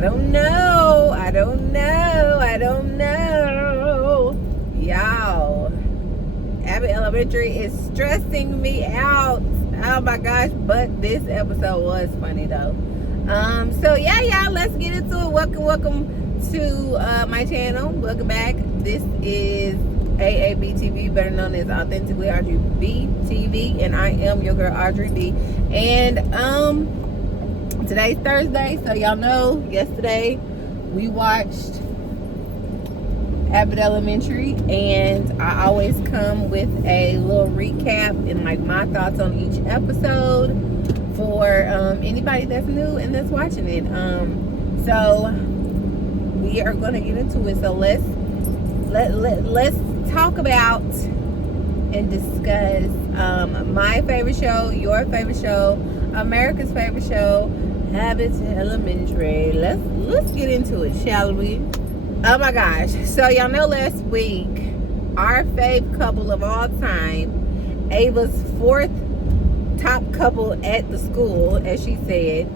don't know. Y'all, Abbott Elementary is stressing me out. Oh my gosh, but this episode was funny though. So yeah, y'all, let's get into it. Welcome to my channel. Welcome back. This is AABTV, better known as Authentically Audrey B TV, and I am your girl Audrey B. And today's Thursday, so y'all know yesterday we watched Abbott Elementary, and I always come with a little recap and like my thoughts on each episode for anybody that's new and that's watching it. So we are going to get into it. So let's talk about and discuss my favorite show, your favorite show, America's favorite show, Abbott Elementary. Let's get into it, shall we? Oh my gosh. So y'all know last week our fave couple of all time, Ava's fourth top couple at the school, as she said,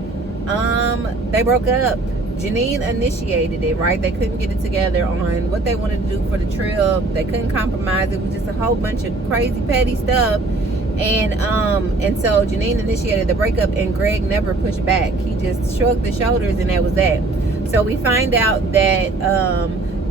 they broke up. Janine initiated it, right? They couldn't get it together on what they wanted to do for the trip. They couldn't compromise. It was just a whole bunch of crazy petty stuff. And so Janine initiated the breakup, and Greg never pushed back. He just shrugged the shoulders, and that was that. So we find out that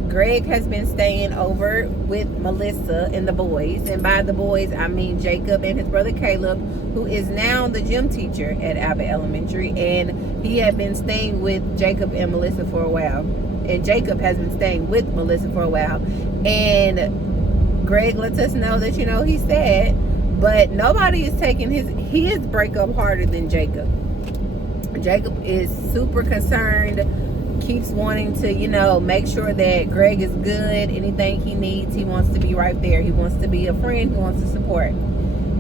Greg has been staying over with Melissa and the boys. And by the boys, I mean Jacob and his brother Caleb, who is now the gym teacher at Abbott Elementary. And he had been staying with Jacob and Melissa for a while. And Jacob has been staying with Melissa for a while. And Greg lets us know that, you know, he's sad. But nobody is taking his breakup harder than Jacob. Jacob is super concerned, keeps wanting to, you know, make sure that Greg is good. Anything he needs, he wants to be right there. He wants to be a friend. He wants to support.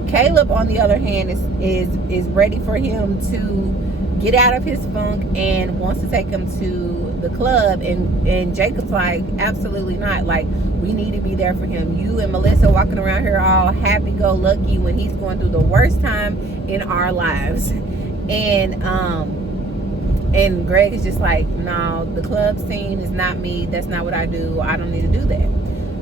Caleb, on the other hand, is ready for him to get out of his funk and wants to take him to the club. And Jacob's like, absolutely not. Like, we need to be there for him. You and Melissa walking around here all happy-go-lucky when he's going through the worst time in our lives. And Greg is just like, no, the club scene is not me. That's not what I do. I don't need to do that.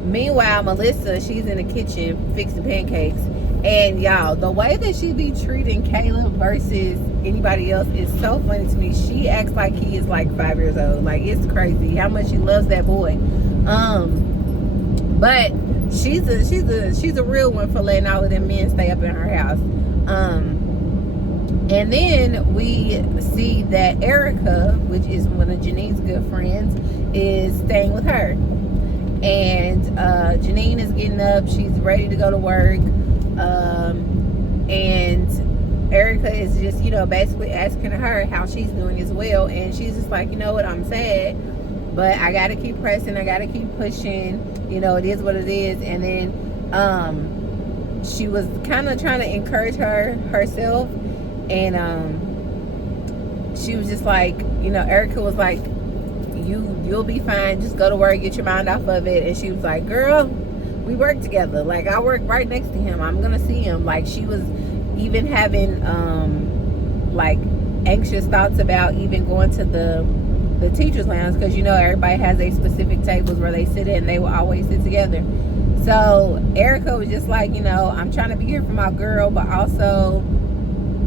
Meanwhile, Melissa, she's in the kitchen fixing pancakes. And y'all, the way that she be treating Caleb versus anybody else is so funny to me. She acts like he is like 5 years old. Like, it's crazy how much she loves that boy. But she's a real one for letting all of them men stay up in her house. And then we see that Erica, which is one of Janine's good friends, is staying with her. And Janine is getting up. She's ready to go to work. And Erica is just, you know, basically asking her how she's doing as well. And she's just like, you know what, I'm sad, but I got to keep pressing. I got to keep pushing. You know, it is what it is. And then she was kind of trying to encourage herself. And she was just like, you know, Erica was like, you'll be fine. Just go to work, get your mind off of it. And she was like, girl, we work together. Like, I work right next to him. I'm going to see him. Like, she was even having, like, anxious thoughts about even going to the teacher's lounge. Because, you know, everybody has a specific tables where they sit at, and they will always sit together. So Erica was just like, you know, I'm trying to be here for my girl, but also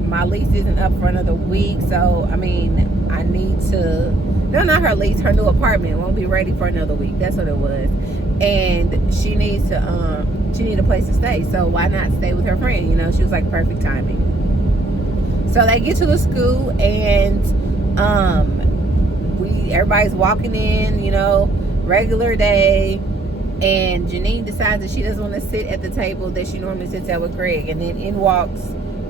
my lease isn't up for another week. So, I mean, I need to, no, not her lease, her new apartment won't be ready for another week. That's what it was. And she needs to, she need a place to stay. So why not stay with her friend? You know, she was like, perfect timing. So they get to the school, and everybody's walking in, you know, regular day. And Janine decides that she doesn't want to sit at the table that she normally sits at with Greg. And then in walks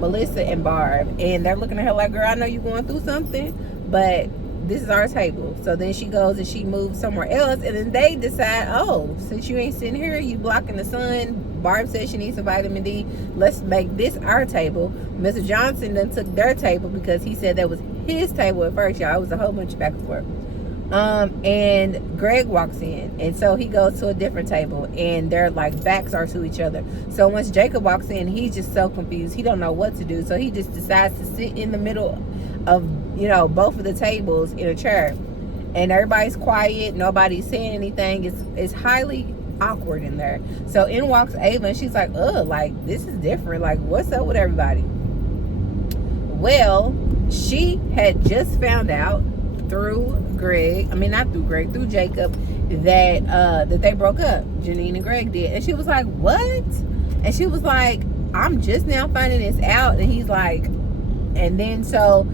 Melissa and Barb, and they're looking at her like, girl, I know you're going through something, but this is our table. So then she goes and she moves somewhere else, and then they decide, oh, since you ain't sitting here, you blocking the sun. Barb says she needs some vitamin D. Let's make this our table. Mr. Johnson then took their table because he said that was his table at first, y'all. It was a whole bunch of back and forth. And Greg walks in, and so he goes to a different table, and their like backs are to each other. So once Jacob walks in, he's just so confused. He don't know what to do. So he just decides to sit in the middle of, you know, both of the tables in a chair. and everybody's quiet, nobody's saying anything. It's highly awkward in there. So in walks Ava, and she's like, ugh, like, this is different. Like, what's up with everybody? Well, she had just found out through through Jacob, that they broke up. Janine and Greg did. And she was like, what? And she was like, I'm just now finding this out. And he's like, and then so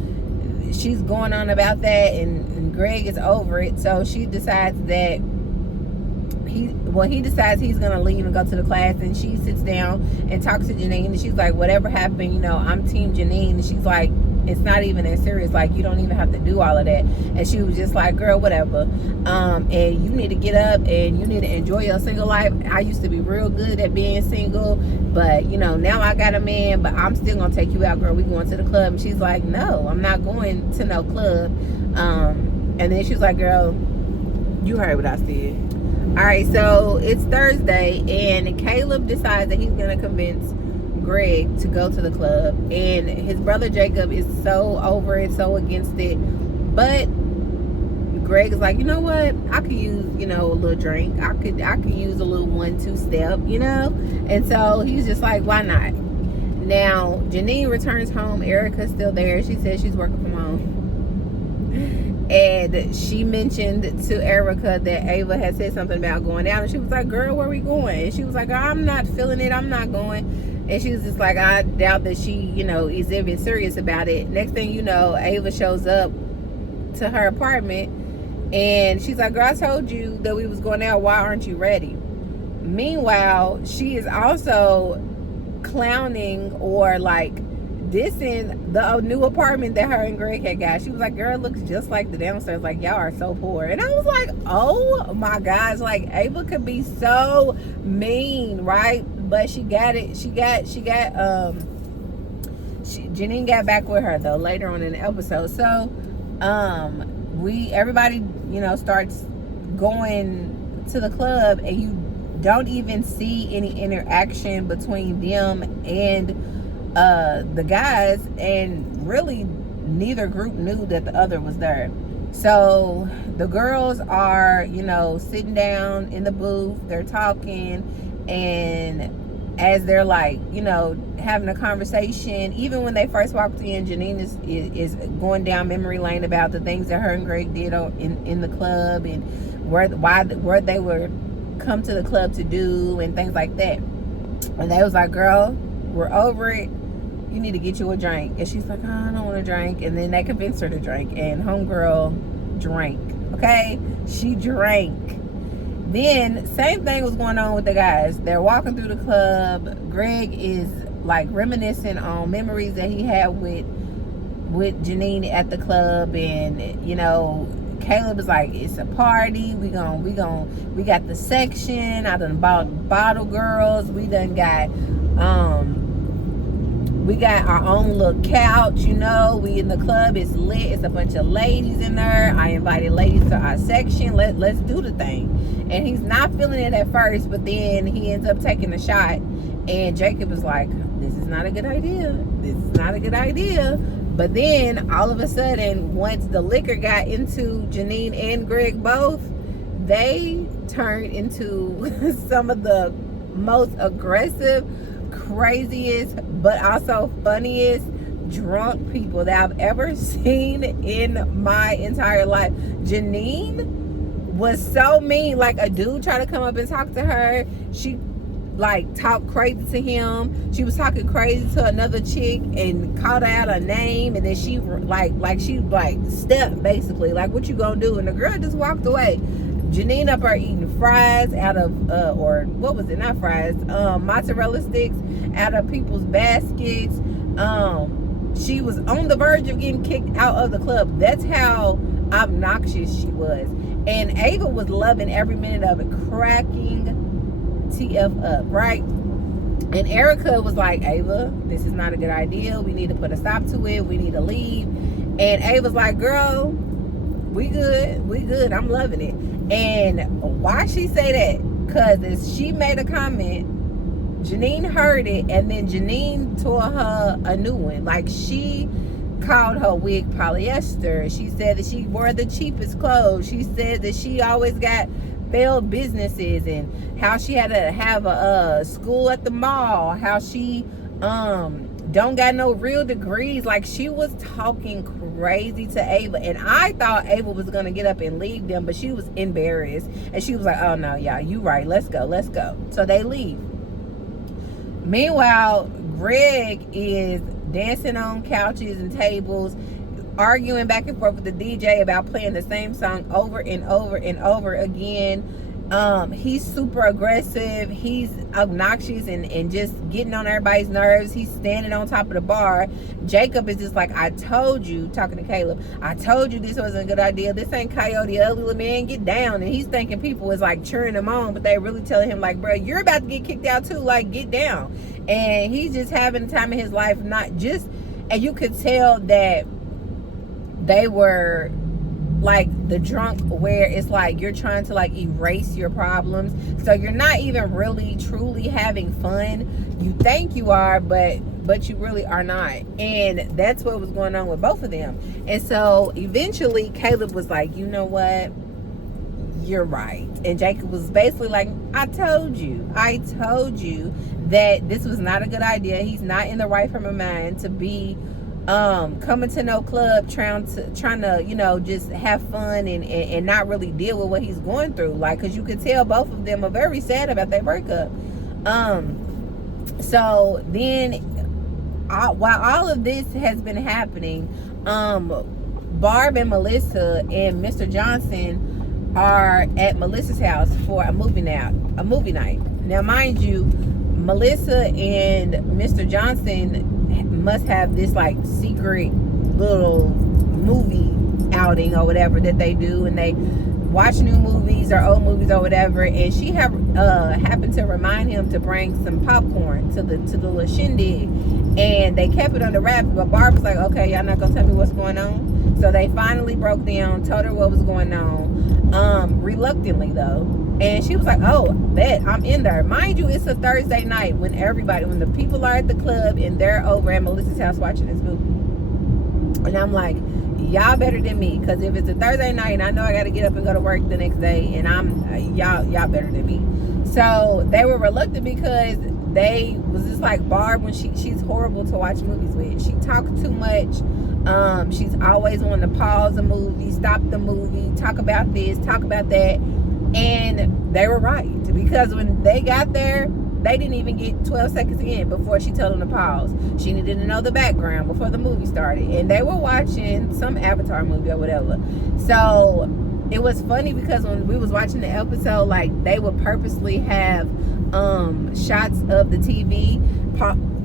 she's going on about that, and Greg is over it. So she decides that he decides he's gonna leave and go to the class, and she sits down and talks to Janine, and she's like, whatever happened, you know, I'm team Janine. And she's like, it's not even that serious, like, you don't even have to do all of that. And she was just like, girl, whatever, and you need to get up and you need to enjoy your single life. I used to be real good at being single, but you know, now I got a man, but I'm still gonna take you out, girl. We going to the club. And she's like, no, I'm not going to no club. And then she's like, girl, you heard what I said. All right, so it's Thursday, and Caleb decides that he's gonna convince Greg to go to the club, and his brother Jacob is so over it, so against it. But Greg is like, you know what, I could use, you know, a little drink. I could use a little 1-2 step, you know. And so he's just like, why not? Now Janine returns home. Erica's still there. She says she's working from home. And she mentioned to Erica that Ava had said something about going out, and she was like, girl, where we going? And she was like, I'm not feeling it, I'm not going. And she was just like, I doubt that she, you know, is even serious about it. Next thing you know, Ava shows up to her apartment, and she's like, girl, I told you that we was going out, why aren't you ready? Meanwhile, she is also clowning or like dissing the new apartment that her and Greg had got. She was like, girl, it looks just like the downstairs, like y'all are so poor. And I was like, oh my gosh, like Ava could be so mean, right? But she got it. Janine got back with her though later on in the episode. So everybody, you know, starts going to the club, and you don't even see any interaction between them and the guys, and really neither group knew that the other was there. So the girls are, you know, sitting down in the booth, they're talking, and as they're like, you know, having a conversation, even when they first walked in, Janine is going down memory lane about the things that her and Greg did in the club, and where they were come to the club to do, and things like that. And they was like, girl, we're over it, you need to get you a drink. And she's like, oh, I don't want to drink. And then they convinced her to drink, and homegirl drank. Okay, she drank. Then same thing was going on with the guys. They're walking through the club. Greg is like reminiscing on memories that he had with Janine at the club, and you know, Caleb is like, it's a party. We got the section. I done bought bottle girls. We done got we got our own little couch, you know. We in the club, it's lit, it's a bunch of ladies in there. I invited ladies to our section. Let's do the thing. And he's not feeling it at first, but then he ends up taking a shot, and Jacob is like, this is not a good idea. This is not a good idea. But then all of a sudden, once the liquor got into Janine and Greg both, they turned into some of the most aggressive, craziest, but also funniest drunk people that I've ever seen in my entire life. Janine was so mean. Like, a dude tried to come up and talk to her. She like talked crazy to him. She was talking crazy to another chick and called out her name, and then she like stepped basically like, what you gonna do? And the girl just walked away. Janine up there eating fries out of or what was it, not fries, mozzarella sticks out of people's baskets. She was on the verge of getting kicked out of the club. That's how obnoxious she was. And Ava was loving every minute of it, cracking TF up, right? And Erica was like, Ava, this is not a good idea. We need to put a stop to it. We need to leave. And Ava's like, girl, we good. I'm loving it. And why she say that? Because as she made a comment, Janine heard it, and then Janine tore her a new one. Like, she called her wig polyester. She said that she wore the cheapest clothes. She said that she always got failed businesses, and how she had to have a school at the mall, how she don't got no real degrees. Like, she was talking crazy to Ava, and I thought Ava was gonna get up and leave them, but she was embarrassed, and she was like, oh no, yeah, you right, let's go. So they leave. Meanwhile, Greg is dancing on couches and tables, arguing back and forth with the DJ about playing the same song over and over again. He's super aggressive. He's obnoxious and just getting on everybody's nerves. He's standing on top of the bar. Jacob is just like, I told you, talking to Caleb, I told you this wasn't a good idea. This ain't Coyote Ugly Little Man, get down. And he's thinking people is like cheering him on, but they really telling him like, bro, you're about to get kicked out too, like, get down. And he's just having the time of his life, not just, and you could tell that they were like the drunk, where it's like you're trying to like erase your problems, so you're not even really truly having fun. You think you are, but you really are not. And that's what was going on with both of them. And so eventually Caleb was like, you know what, you're right. And Jacob was basically like, I told you that this was not a good idea. He's not in the right frame of mind to be coming to no club trying to you know, just have fun and not really deal with what he's going through. Like, because you could tell both of them are very sad about their breakup. So then while all of this has been happening, Barb and Melissa and Mr. Johnson are at Melissa's house for a movie night. Now mind you, Melissa and Mr. Johnson must have this like secret little movie outing or whatever that they do, and they watch new movies or old movies or whatever. And she happened to remind him to bring some popcorn to the little shindig, and they kept it under wraps. But Barb was like, okay, y'all not gonna tell me what's going on. So they finally broke down, told her what was going on, reluctantly though. And she was like, oh, bet, I'm in there. Mind you, it's a Thursday night when the people are at the club and they're over at Melissa's house watching this movie. And I'm like, y'all better than me, because if it's a Thursday night and I know I got to get up and go to work the next day, and y'all better than me. So they were reluctant because they was just like Barb, when she's horrible to watch movies with. She talks too much. She's always wanting to pause the movie, stop the movie, talk about this, talk about that. And they were right, because when they got there, they didn't even get 12 seconds in before she told them to pause. She needed to know the background before the movie started. And they were watching some Avatar movie or whatever. So it was funny because when we was watching the episode, like, they would purposely have shots of the TV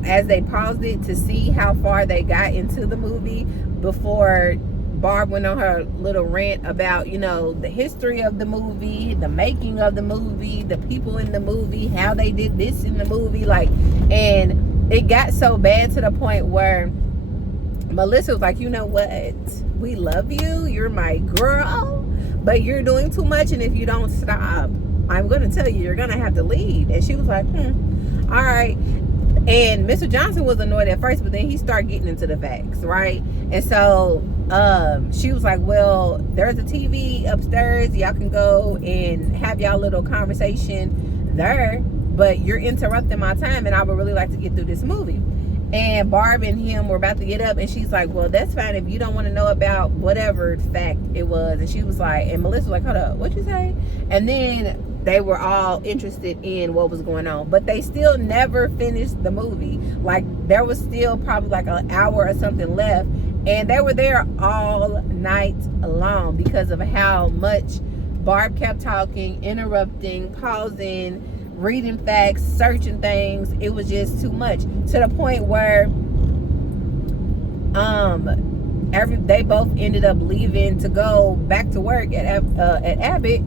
as they paused it to see how far they got into the movie before Barb went on her little rant about, you know, the history of the movie, the making of the movie, the people in the movie, how they did this in the movie, like, and it got so bad to the point where Melissa was like, you know what, we love you, you're my girl, but you're doing too much, and if you don't stop, I'm gonna tell you, you're gonna have to leave. And she was like, all right. And Mr. Johnson was annoyed at first, but then he started getting into the facts, right? And so she was like, well, there's a TV upstairs, y'all can go and have y'all little conversation there, but you're interrupting my time, and I would really like to get through this movie. And Barb and him were about to get up, and she's like, well, that's fine if you don't want to know about whatever fact it was. And she was like, and Melissa was like, hold up, what'd you say? And then they were all interested in what was going on, but they still never finished the movie. Like, there was still probably like an hour or something left, and they were there all night long because of how much Barb kept talking, interrupting, pausing, reading facts, searching things. It was just too much, to the point where they both ended up leaving to go back to work at Abbott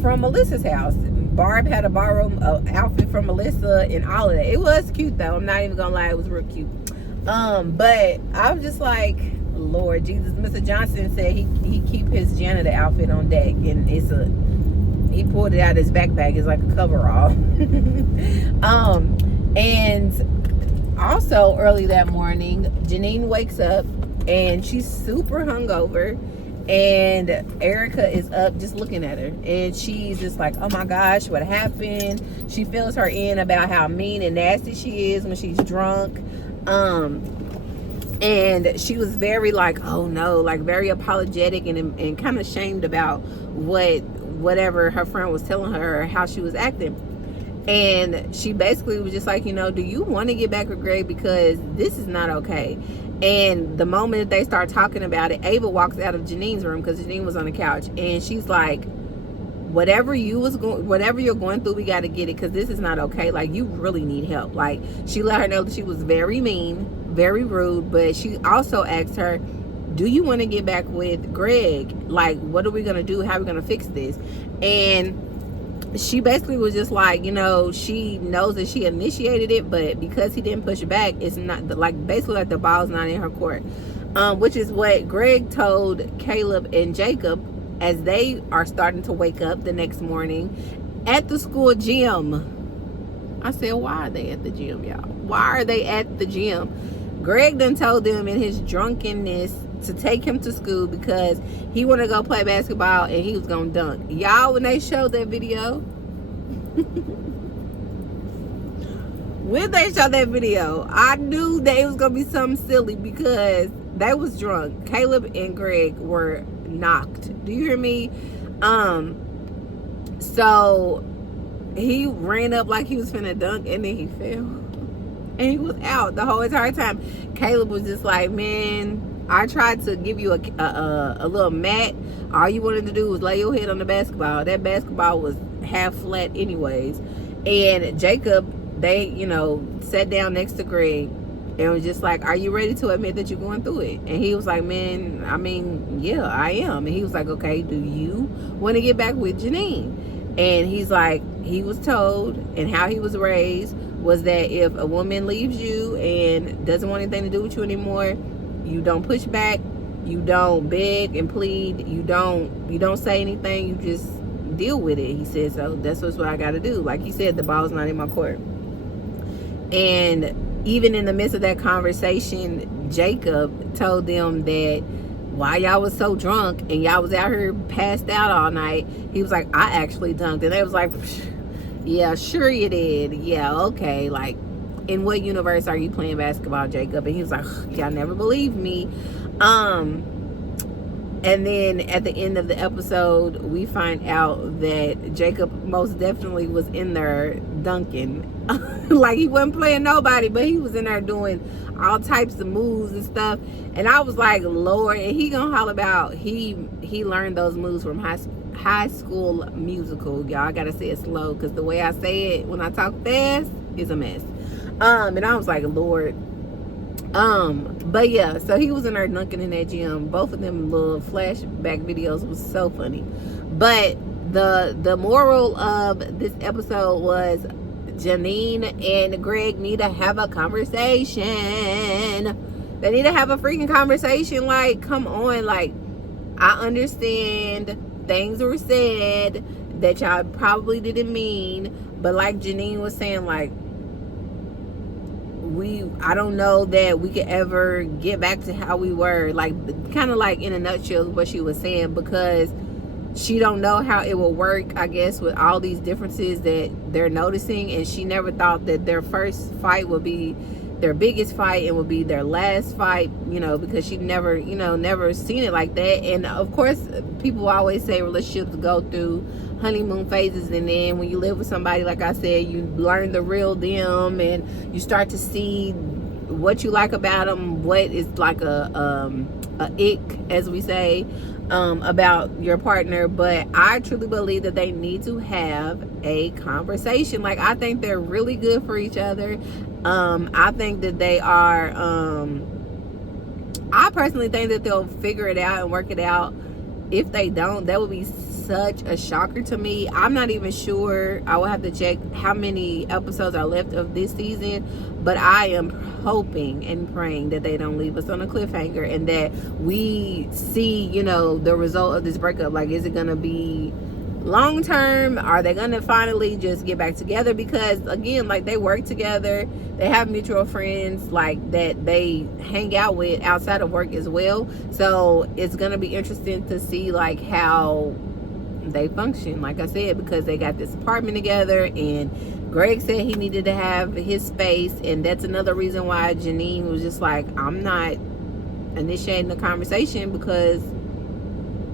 from Melissa's house. Barb had to borrow an outfit from Melissa and all of that. It was cute though, I'm not even gonna lie, it was real cute. But I was just like, Lord Jesus. Mr. Johnson said he keep his janitor outfit on deck, and he pulled it out of his backpack. It's like a coverall. And Also, early that morning, Janine wakes up and she's super hungover. And Erica is up just looking at her. And she's just like, oh my gosh, what happened? She fills her in about how mean and nasty she is when she's drunk. And she was very like, oh no, like very apologetic and kind of shamed about whatever her friend was telling her, how she was acting. And she basically was just like, do you want to get back with Greg? Because this is not okay. And the moment that they start talking about it, Ava walks out of Janine's room because Janine was on the couch. And she's like, whatever you're going through, we got to get it, because this is not okay. Like, you really need help. Like, she let her know that she was very mean, very rude. But she also asked her, do you want to get back with Greg? Like, what are we going to do? How are we going to fix this? And she basically was just like, she knows that she initiated it, but because he didn't push back, it's not like, basically like the ball's not in her court. Which is what Greg told Caleb and Jacob as they are starting to wake up the next morning at the school gym. I said, why are they at the gym, y'all? Why are they at the gym? Greg done told them in his drunkenness to take him to school because he wanted to go play basketball and he was gonna dunk. Y'all, when they showed that video, I knew that it was gonna be something silly because they was drunk. Caleb and Greg were knocked. Do you hear me? So he ran up like he was finna dunk, and then he fell and he was out the whole entire time. Caleb was just like, man, I tried to give you a little mat. All you wanted to do was lay your head on the basketball. That basketball was half flat anyways. And Jacob, they, sat down next to Greg and was just like, are you ready to admit that you're going through it? And he was like, man, I mean, yeah, I am. And he was like, okay, do you want to get back with Janine? And he's like, he was told, and how he was raised was that if a woman leaves you and doesn't want anything to do with you anymore, you don't push back, you don't beg and plead, you don't say anything, you just deal with it. He said, so that's what I got to do. Like he said, the ball's not in my court. And even in the midst of that conversation, Jacob told them that while y'all was so drunk and y'all was out here passed out all night, he was like, I actually dunked. And they was like, yeah, sure you did. Yeah, okay. Like, in what universe are you playing basketball, Jacob? And he was like, y'all never believed me. And then at the end of the episode, we find out that Jacob most definitely was in there dunking. Like, he wasn't playing nobody, but he was in there doing all types of moves and stuff. And I was like, Lord, and he gonna holler about he learned those moves from High School Musical. Y'all, I gotta say it slow because the way I say it when I talk fast is a mess. And I was like, Lord. But yeah, so he was in there dunking in that gym. Both of them little flashback videos was so funny. But the moral of this episode was Janine and Greg need to have a conversation. They need to have a freaking conversation. Like, come on. Like, I understand things were said that y'all probably didn't mean, but like Janine was saying, like, I don't know that we could ever get back to how we were, like, kind of like in a nutshell what she was saying, because she don't know how it will work, I guess, with all these differences that they're noticing, and she never thought that their first fight would be their biggest fight and would be their last fight, because she never seen it like that. And of course, people always say relationships go through honeymoon phases, and then when you live with somebody, like I said, you learn the real them, and you start to see what you like about them, what is like a ick, as we say, about your partner. But I truly believe that they need to have a conversation. Like, I think they're really good for each other. I think that they are, I personally think that they'll figure it out and work it out. If they don't, that would be such a shocker to me. I'm not even sure. I will have to check how many episodes are left of this season, but I am hoping and praying that they don't leave us on a cliffhanger, and that we see, the result of this breakup. Like, is it gonna be long term, are they gonna finally just get back together? Because again, like, they work together, they have mutual friends like that they hang out with outside of work as well. So it's gonna be interesting to see like how they function, like I said, because they got this apartment together, and Greg said he needed to have his space, and that's another reason why Janine was just like, I'm not initiating the conversation, because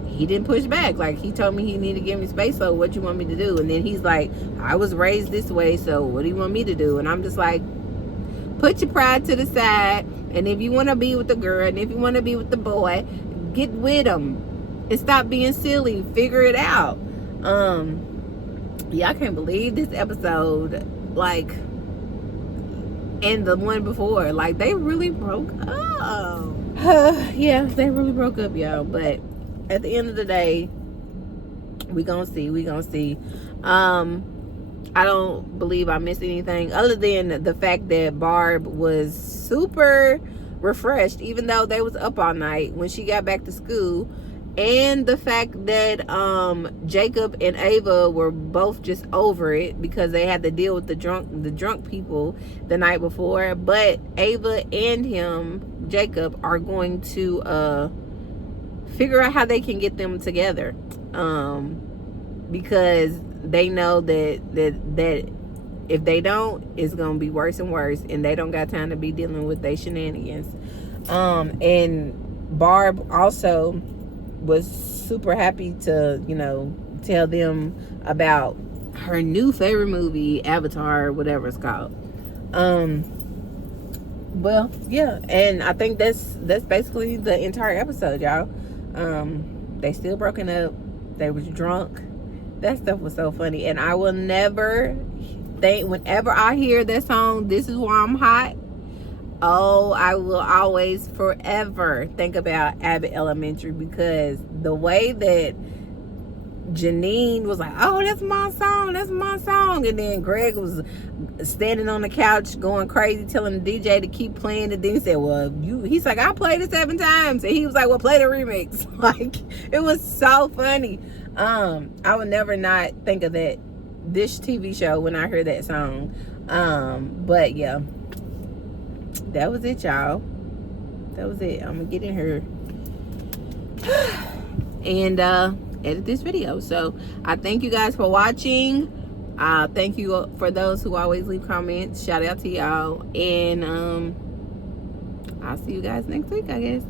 he didn't push back. Like, he told me he needed to give me space, so what you want me to do? And then he's like, I was raised this way, so what do you want me to do? And I'm just like, put your pride to the side, and if you want to be with the girl, and if you want to be with the boy, get with him and stop being silly. Figure it out. Yeah, I can't believe this episode, like, and the one before, like, they really broke up. Yeah, they really broke up, y'all. But at the end of the day, we gonna see. I don't believe I missed anything other than the fact that Barb was super refreshed, even though they was up all night when she got back to school. And the fact that Jacob and Ava were both just over it because they had to deal with the drunk people the night before. But Ava and him, Jacob, are going to figure out how they can get them together, because they know that if they don't, it's gonna be worse and worse, and they don't got time to be dealing with their shenanigans. And Barb also was super happy to, tell them about her new favorite movie, Avatar, whatever it's called. Well, yeah, and I think that's basically the entire episode, y'all. They still broken up. They was drunk. That stuff was so funny, and I will never think, whenever I hear that song, This Is Why I'm Hot, oh, I will always forever think about Abbott Elementary, because the way that Janine was like, oh, that's my song, and then Greg was standing on the couch going crazy, telling the DJ to keep playing it. Then he said, well, he's like, I played it 7 times, and he was like, well, play the remix. Like, it was so funny. I would never not think of this TV show when I heard that song. But yeah, that was it, y'all. That was it. I'm gonna get in here and edit this video. So I thank you guys for watching. Thank you for those who always leave comments. Shout out to y'all, and I'll see you guys next week, I guess.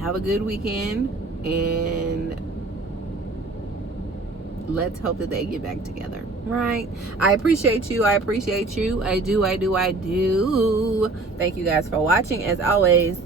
Have a good weekend, and let's hope that they get back together, right? I appreciate you. I do. Thank you guys for watching. As always,